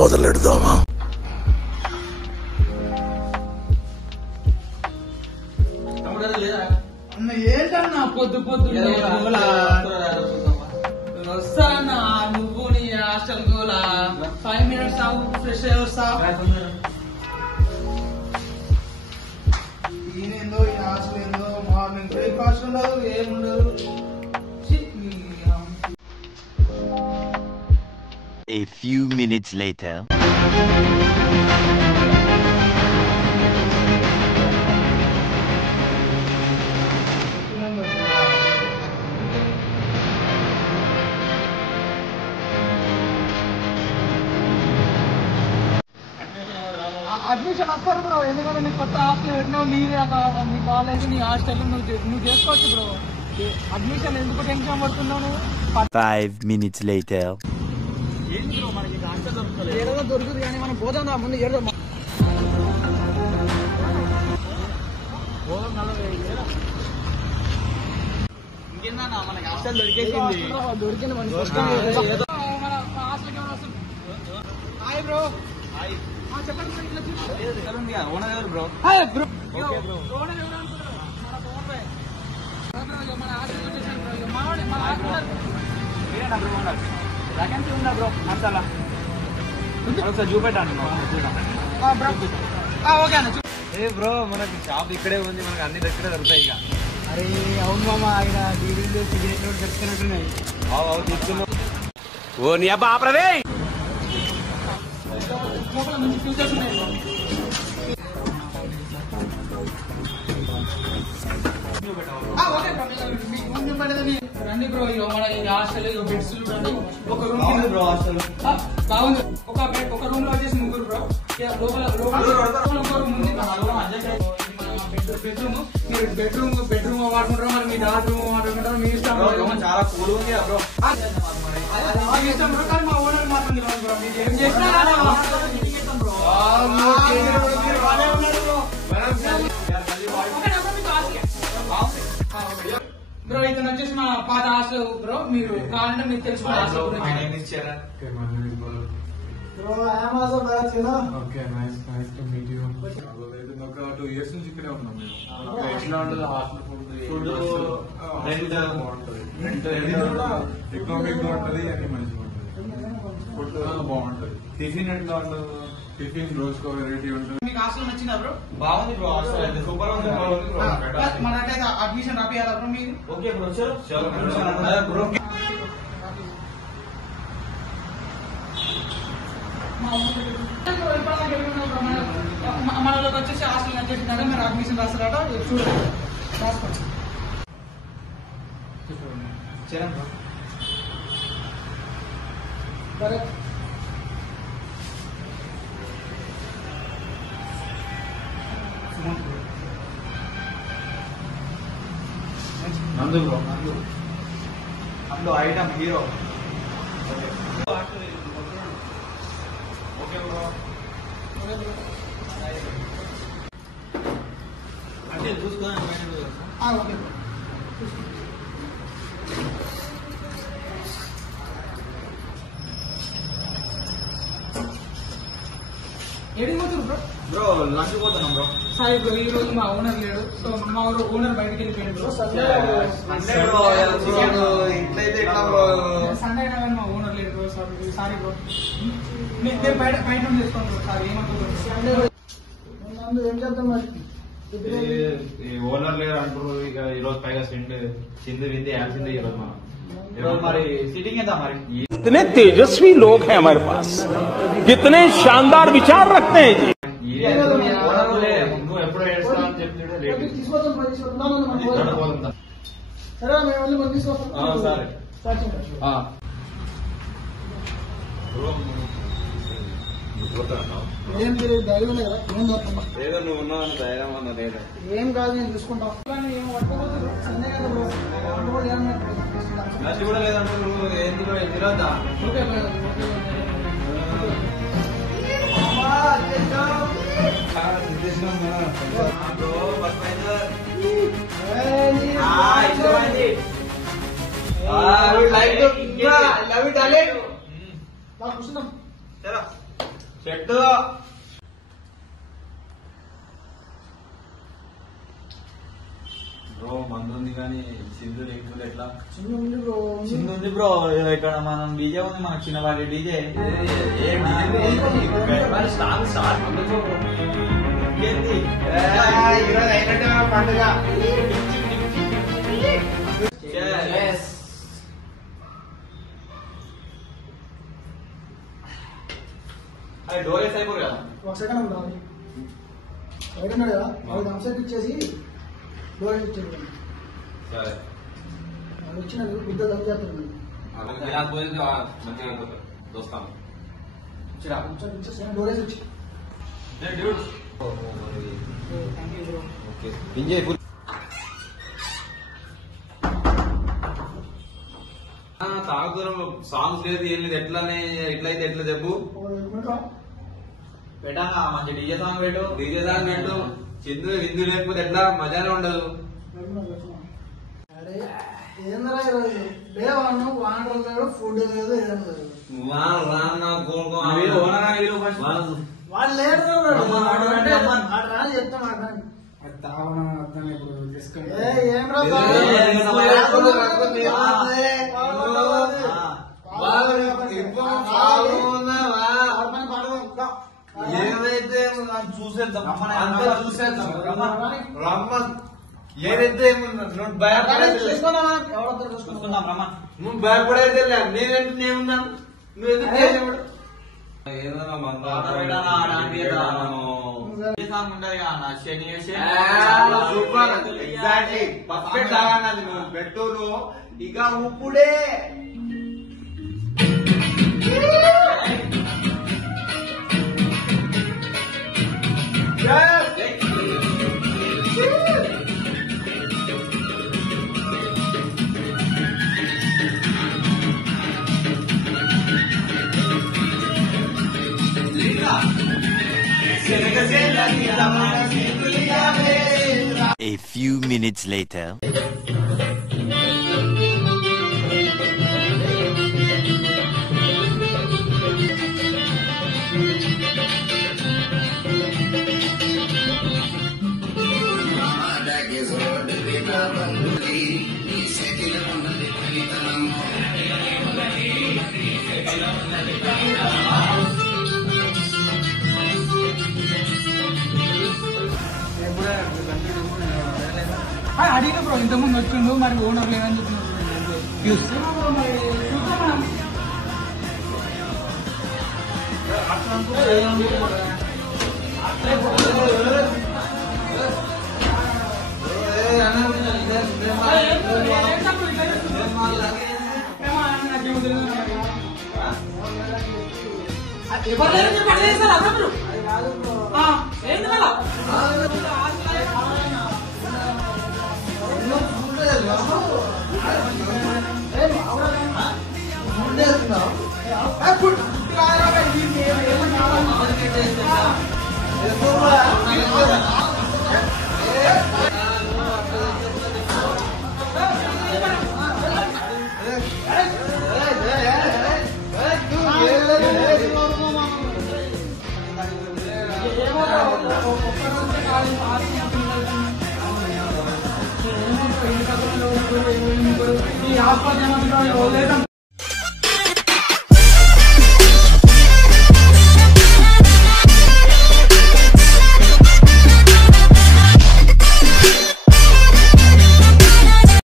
మొదలెడదామా? ఏంటన్నా పొద్దు వస్తానా నువ్వు నీ హాస్టల్ గోలా 5 minutes ఆగు ఫ్రెష్ అయ్యి వస్తా. ఈయనేందో ఈ హాస్టల్ ఏందో మార్నింగ్ బ్రేక్ఫాస్ట్ ఉండదు ఏముండదు. A few minutes later. Admission వస్తారు బ్రో, ఎందుకంటే నీకు కొత్త హాస్టల్ పెట్టినావు, మీరే మీ కాలేజ్ నీ హాస్టల్ నువ్వు చేసుకోవచ్చు బ్రో. అడ్మిషన్ ఎందుకు టెన్షన్ పడుతున్నావు? 5 minutes later. ఏంటి బ్రో మనకి హాస్టల్ దొరుకుతుంది, ఏదో దొరుకుతుంది కానీ మనం పోదాం రా ముందు. ఏదో ఇంకేందన్నా మనకి హాస్టల్ దొరికింది మన హాస్టల్ ఎవరు వస్తుంది. Hi bro. చెప్పండి ఓనర్ ఎవరు బ్రో? ఓనర్ ఎవరు అనుకుంటారు? మన హాస్టల్ వచ్చేసాను బ్రో. మన హాస్టల్ వ్యాకెన్సీ ఉందా బ్రో? మసాలా ఒకసారి చూపెట్టాను బ్రో. ఓకే అన్న. ఏ బ్రో మనకి షాప్ ఇక్కడే ఉంది, మనకి అన్ని దగ్గర దొరుకుతాయి ఇక. అరే అవును మామ, ఆయన బీడీలు సిగరెట్లు దొరుకుతున్నట్టున్నాయి. తీసుకున్నావు. ఓ నీ అబ్బా ఆపరదే. మంచి ఫ్యూచర్స్ ఉన్నాయి బ్రో. ఓకే రండి బ్రో. మన ఈ హాస్టల్ బెడ్స్ చూడండి. ఒక రూమ్ బ్రో హాస్టల్ బాగుంది. ఒక రూమ్ లో వచ్చేసి 3 బ్రో. లోపల ఒక రూమ్ ఉంది. బెడ్రూమ్ వాడుకుంటారు, మరి మీ డార్క్ రూమ్ వాడుకుంటారు, మీ ఇష్టం. చాలా కూల్ ఉంది బ్రో. ఇష్టం బ్రో, కానీ మా ఓనర్ మాత్రం తెలియదు బ్రో. మీరు ఏం చేసినా బ్రో. ఇతను వచ్చేసి మా పాత హాస్టల్ బ్రో. మీరు కావాలంటే మీరు తెలుసుకున్న హాస్టల్ గురించి. Okay nice to meet you. ఒక 2 years నుంచి ఇక్కడే ఉన్నాం మేము. ఎట్లా ఉంటుంది హాస్టల్ ఫుడ్? బాగుంటుంది, ఎకనామిక్ గా ఉంటుంది, అన్ని మంచిగా ఉంటుంది. ఫుడ్ బాగుంటుంది. టిఫిన్ ఎట్లా ఉంటుంది? టిఫిన్ రోజుకో వెరైటీ ఉంటుంది. మీకు హాస్టల్ నచ్చిందా బ్రో? బాగుంది బ్రో హాస్టల్ అయితే సూపర్ ఉంది బ్రో. మనకైతే అడ్మిషన్ రాపియాలా బ్రో మీరు? Okay bro bro. మనలోకి వచ్చేసి హాస్టల్ నచ్చేసిందంటే మీరు అడ్మిషన్ రాస్తారట. చూడండి రాసుకోండి. నందు బ్రో. అందులో ఐటమ్ హీరో. Okay bro. అంటే చూసుకోవాలి. Okay bro. ఎడిగిపోతారు బ్రో? బ్రో లంచ్ పోతున్నాం బ్రో. సారీ బ్రో, ఈ రోజు మా ఓనర్ లేడు. సో మా ఓనర్ బయటకు వెళ్ళిపోయాడు బ్రో. సండే అయినా కానీ మా ఓనర్ లేడు బ్రో. Sorry bro. మీరు బయట చేసుకోండి బ్రో. సారీ ఏమనుకుంటున్నారు? ఏం చేద్దాం మరి? ఓనర్ లేరు అంటారు ఇక. ఈ రోజు పైగా చింది వింది యాల్సింది ఈ రోజు మనం. ఈరోజు మరి సిట్టింగ్ ఎంత మరి? कितने तेजस्वी लोग हैं हमारे पास, कितने शानदार विचार रखते हैं जी. నువ్వు ఎప్పుడు ఏడుస్తావు అని చెప్పి సరే మేము వెళ్ళి మనం తీసుకొస్తాం. సరే. ఏం ధైర్యం ఉంది కదా, ఏం దొరుకుతుందా? ఏదో నువ్వు ఉన్నావు ధైర్యం అన్న లేదా ఏం కాదు, నేను చూసుకుంటాం. ఏం పట్టుకోవద్దు, సందే కదా బ్రో. పట్టుకోవద్దు ఏమన్నా నచ్చి కూడా లేదంటే నువ్వు ఎందుకు తిరగద్దా? ఓకే కూర్చుందాం. చెట్టు బ్రో మందు ఉంది కానీ సింధు లేకపోతే ఎట్లా? చిన్న ఉంది బ్రో. సింధు ఉంది బ్రో. ఇక్కడ మనం డీజే ఉంది, మన చిన్నవాడి డీజే. పండుగ అదే డోర్ వేసి అయిపోరు కదా. ఒక సెకండ్ ఉందా బయట ఉన్నాడు కదా, అది అంశం ఇచ్చేసి డోర్ ఇచ్చేది. సరే అది వచ్చిన బుద్ధ దమ్ చేస్తుంది. దోస్తాం ఇచ్చేసి డోర్ వేసి వచ్చి తాగుదూరం సాంగ్స్ లేదు ఏం లేదు. ఎట్లానే ఎట్లయితే ఎట్లా చెప్పు. పెట్టానా మంచి డీజే సాంగ్ పెట్టు. డీజే సాంగ్ పెట్టు. చిందు విందు లేకపోతే ఎట్లా మజానే ఉండదు. అరే ఏందరా ఈరోజు లేవాను, వాటర్ లేదు, ఫుడ్ లేదు, ఏం లేదు. వాళ్ళు లేడు రాని చెప్తాను. ఏం రా ఏమైతే చూసేద్దాం రమ్మన్. ఏదైతే నువ్వు భయపడేది నేనంటే నేనున్నాను. నువ్వు ఎందుకు సూపర్ ఎగ్జాక్ట్లీ పర్ఫెక్ట్ లాగానది. నువ్వు పెట్టు నువ్వు ఇక ఇప్పుడే A few minutes later. అడిగిన బ్రో ఇంతకుముందు వచ్చిండు, మరి ఓనర్ లేదని చెప్పినప్పుడు మరి చూద్దాం ఎవరు పని చేస్తారు అసలు ఏంటి మళ్ళా ఈ ఆస్పత్రి